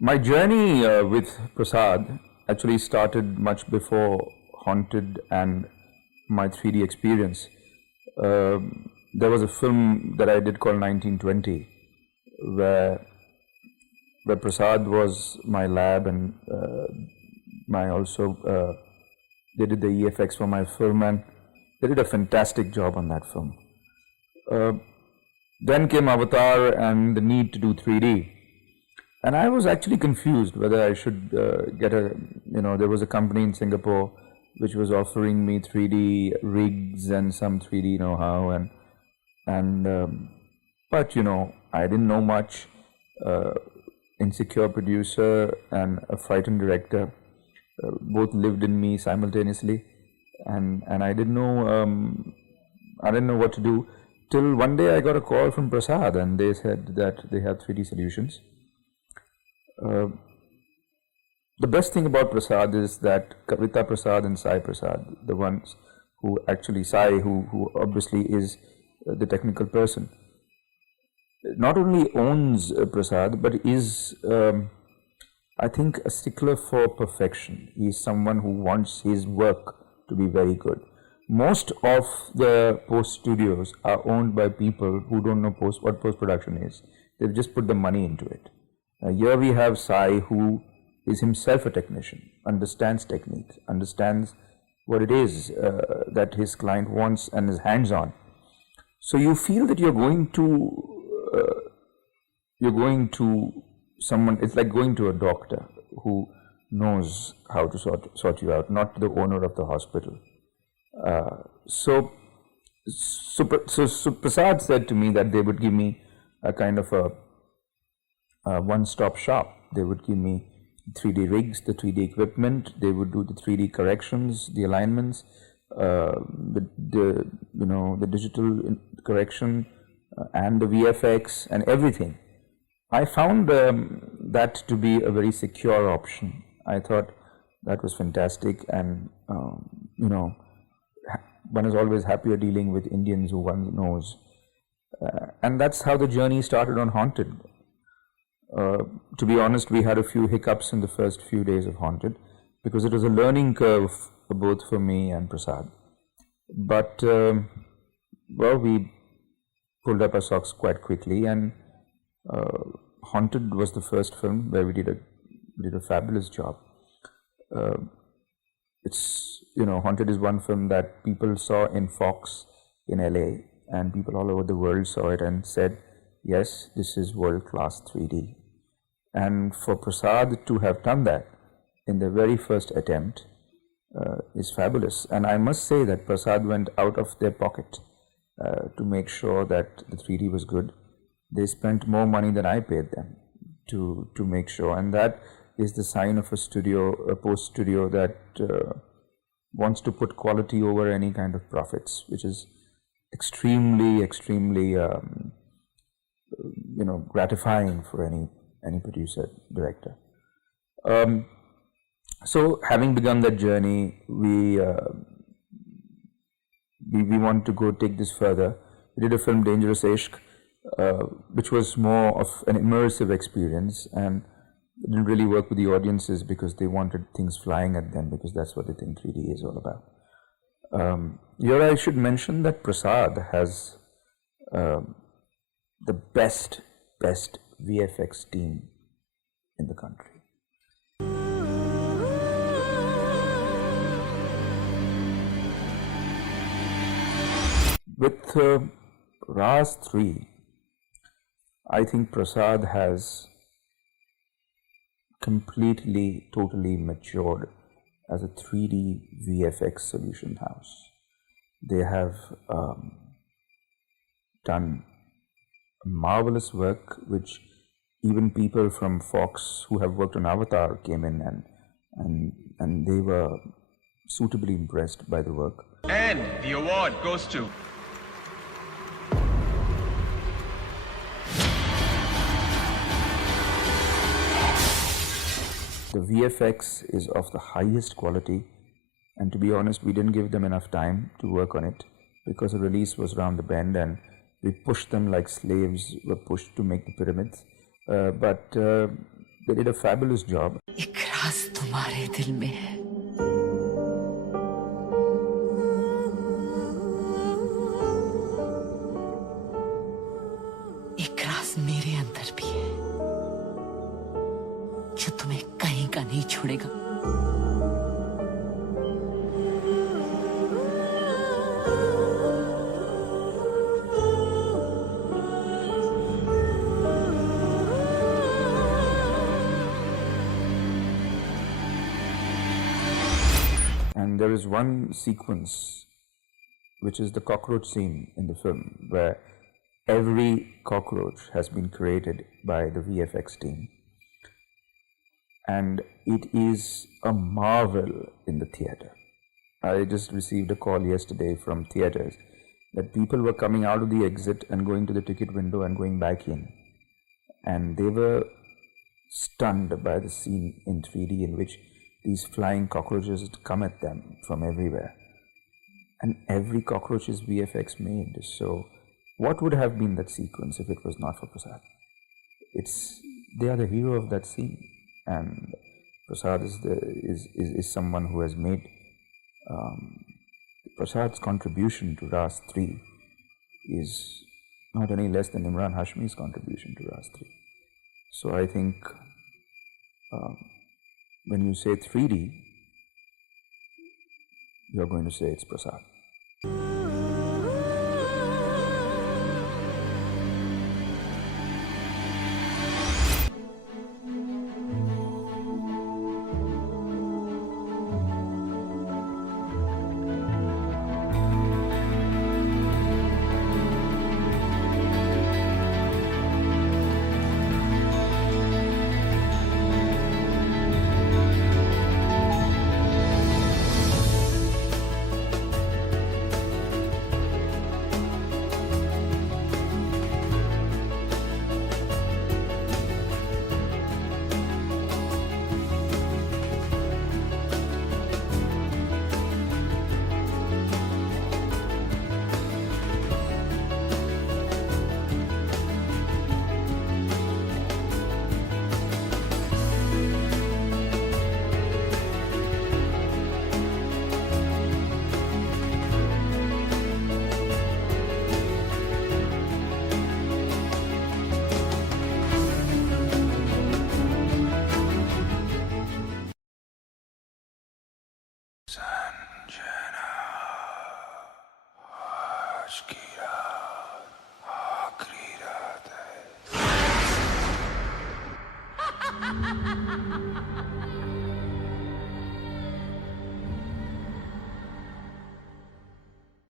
My journey with Prasad actually started much before Haunted and my 3D experience. There was a film that I did called 1920, where Prasad was my lab, and they did the EFX for my film, and they did a fantastic job on that film. Then came Avatar and the need to do 3D. And I was actually confused whether I should there was a company in Singapore which was offering me 3D rigs and some 3D know-how, but I didn't know much. Insecure producer and a frightened director both lived in me simultaneously, and I didn't know what to do till one day I got a call from Prasad, and they said that they had 3D solutions. The best thing about Prasad is that Kavita Prasad and Sai Prasad, the ones who actually, Sai, who obviously is the technical person, not only owns Prasad, but is, I think, a stickler for perfection. He is someone who wants his work to be very good. Most of the post studios are owned by people who don't know what post-production is. They've just put the money into it. Here we have Sai, who is himself a technician, understands technique, understands what it is that his client wants, and is hands-on. So you feel that you're going to someone. It's like going to a doctor who knows how to sort you out, not the owner of the hospital. So Prasad said to me that they would give me a kind of a one-stop shop. They would give me 3D rigs, the 3D equipment. They would do the 3D corrections, the alignments, the digital correction, and the VFX and everything. I found that to be a very secure option. I thought that was fantastic, and one is always happier dealing with Indians who one knows, and that's how the journey started on Haunted. To be honest, we had a few hiccups in the first few days of Haunted because it was a learning curve both for me and Prasad. But we pulled up our socks quite quickly, and Haunted was the first film where we did a fabulous job. Haunted is one film that people saw in Fox in LA, and people all over the world saw it and said, yes, this is world-class 3D. And for Prasad to have done that in the very first attempt is fabulous. And I must say that Prasad went out of their pocket to make sure that the 3D was good. They spent more money than I paid them to make sure. And that is the sign of a post studio that wants to put quality over any kind of profits, which is extremely, extremely gratifying for any producer, director. So having begun that journey, we want to go take this further. We did a film, Dangerous Ishq, which was more of an immersive experience, and it didn't really work with the audiences because they wanted things flying at them, because that's what they think 3D is all about. Here I should mention that Prasad has the best VFX team in the country. With Raaz 3, I think Prasad has completely, totally matured as a 3D VFX solution house. They have done marvelous work, which even people from Fox who have worked on Avatar came in and they were suitably impressed by the work. And the award goes to... The VFX is of the highest quality, and to be honest, we didn't give them enough time to work on it because the release was around the bend, and We pushed them like slaves were pushed to make the pyramids. But they did a fabulous job. एक राज तुम्हारे दिल में है एक राज मेरे अंदर भी है जो तुम्हें कहीं का नहीं छोड़ेगा And there is one sequence, which is the cockroach scene in the film, where every cockroach has been created by the VFX team. And it is a marvel in the theater. I just received a call yesterday from theaters that people were coming out of the exit and going to the ticket window and going back in. And they were stunned by the scene in 3D in which these flying cockroaches come at them from everywhere. And every cockroach is VFX made. So what would have been that sequence if it was not for Prasad? They are the hero of that scene. And Prasad is someone who has made Prasad's contribution to Raaz 3 is not any less than Imran Hashmi's contribution to Raaz 3. So I think when you say 3D, you're going to say it's Prasad.